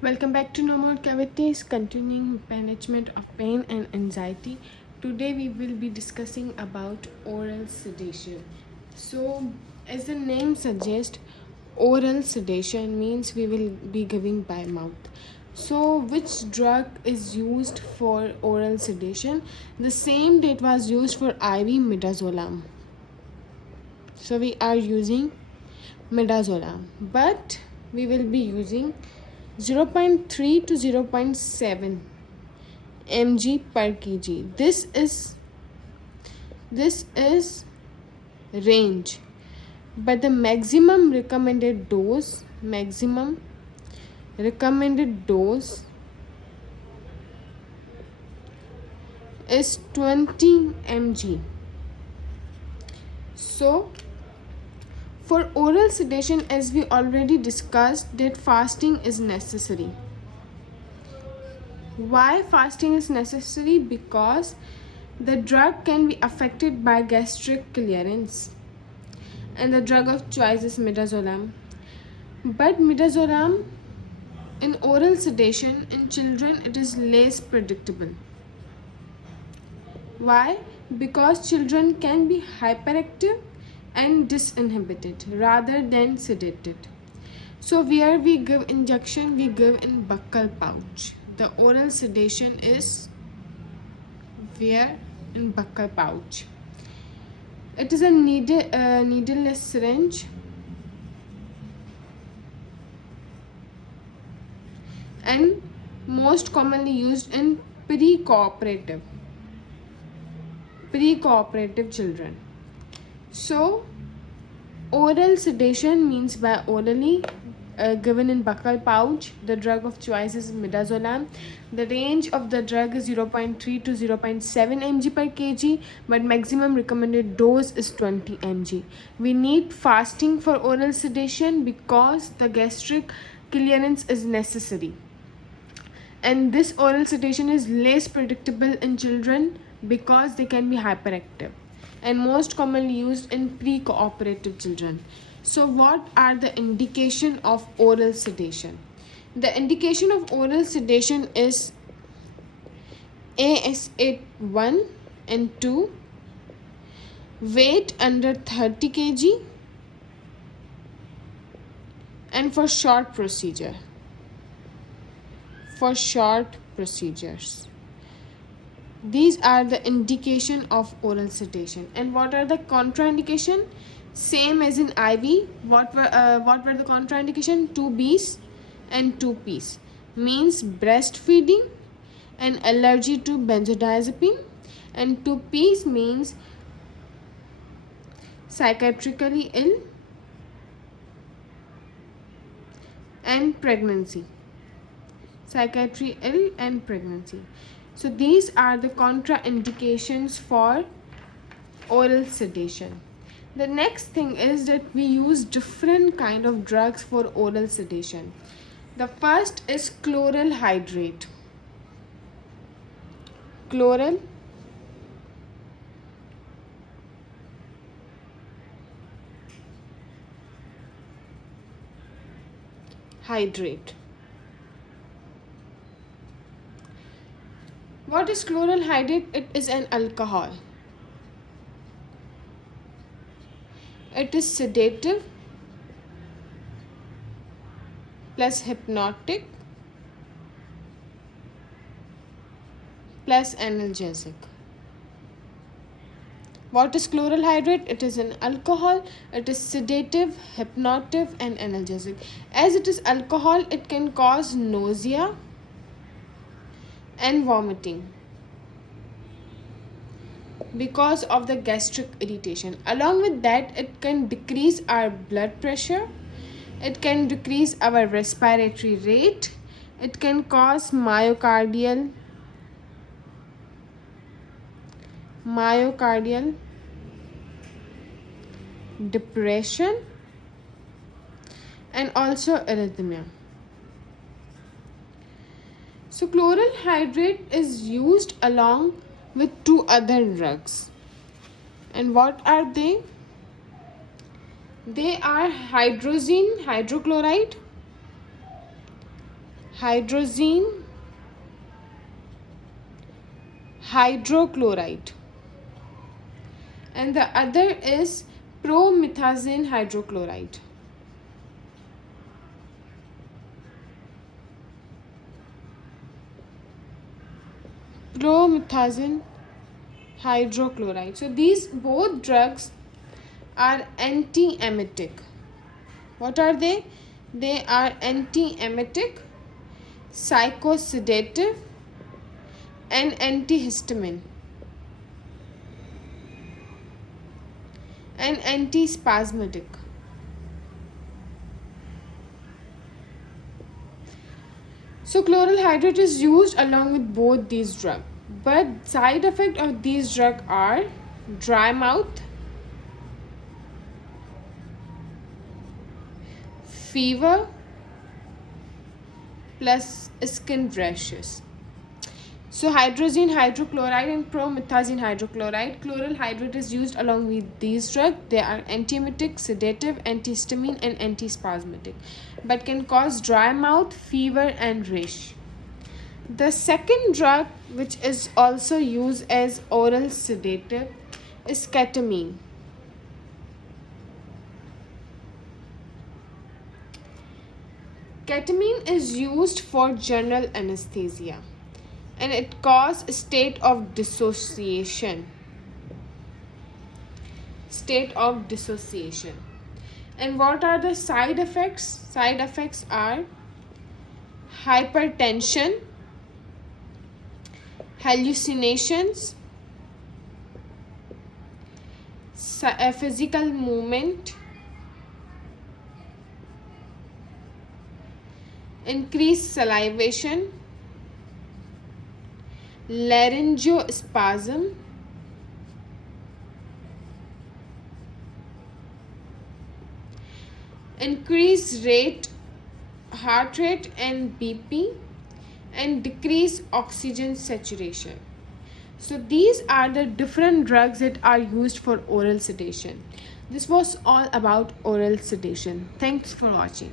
Welcome back to No More Cavities, continuing management of pain and anxiety. Today we will be discussing about oral sedation. So, as the name suggests, oral sedation means we will be giving by mouth. So, which drug is used for oral sedation? The same that was used for IV midazolam. So, we are using midazolam, but we will be using 0.3 to 0.7 mg per kg. This is range, but the maximum recommended dose is 20 mg. So for oral sedation, as we already discussed, that fasting is necessary. Why fasting is necessary? Because the drug can be affected by gastric clearance, and the drug of choice is midazolam. But midazolam in oral sedation in children, it is less predictable. Why? Because children can be hyperactive and disinhibited rather than sedated. So where we give injection, we give in buccal pouch. The oral sedation is where in buccal pouch. It is a needleless syringe, and most commonly used in pre-cooperative children. So oral sedation means by orally given in buccal pouch. The drug of choice is midazolam. The range of the drug is 0.3 to 0.7 mg per kg, but maximum recommended dose is 20 mg. We need fasting for oral sedation because the gastric clearance is necessary. And this oral sedation is less predictable in children because they can be hyperactive, and most commonly used in pre-cooperative children. So what are the indication of oral sedation? The indication of oral sedation is ASA1 and 2, weight under 30 kg, and for short procedures. These are the indication of oral sedation. And what are the contraindication? Same as in IV. What were the contraindication? 2Bs and 2Ps. Means breastfeeding and allergy to benzodiazepine. And 2Ps means psychiatrically ill and pregnancy. So these are the contraindications for oral sedation. The next thing is that we use different kind of drugs for oral sedation. The first is chloral hydrate. What is chloral hydrate? It is an alcohol. It is sedative plus hypnotic plus analgesic. What is chloral hydrate? It is an alcohol. It is sedative, hypnotic, and analgesic. As it is alcohol, it can cause nausea and vomiting because of the gastric irritation. Along with that, it can decrease our blood pressure, it can decrease our respiratory rate, it can cause myocardial depression, and also arrhythmia. So chloral hydrate is used along with 2 other drugs. And what are they? They are hydrochloride hydrazine hydrochloride, and the other is promethazine hydrochloride. Promethazine hydrochloride. So these both drugs are anti-emetic. What are they? They are anti-emetic, psychosedative, and antihistamine, and antispasmodic. So chloral hydrate is used along with both these drugs, but side effects of these drugs are dry mouth, fever, plus skin rashes. So hydrazine hydrochloride and promethazine hydrochloride, chloral hydrate is used along with these drugs. They are antiemetic, sedative, antihistamine, and antispasmodic, but can cause dry mouth, fever, and rash. The second drug, which is also used as oral sedative, is ketamine. Ketamine is used for general anesthesia, and it causes a state of dissociation. And what are the side effects? Side effects are hypertension, hallucinations, physical movement, increased salivation, laryngospasm, increased heart rate and BP, and decreased oxygen saturation. So these are the different drugs that are used for oral sedation. This was all about oral sedation. Thanks for watching.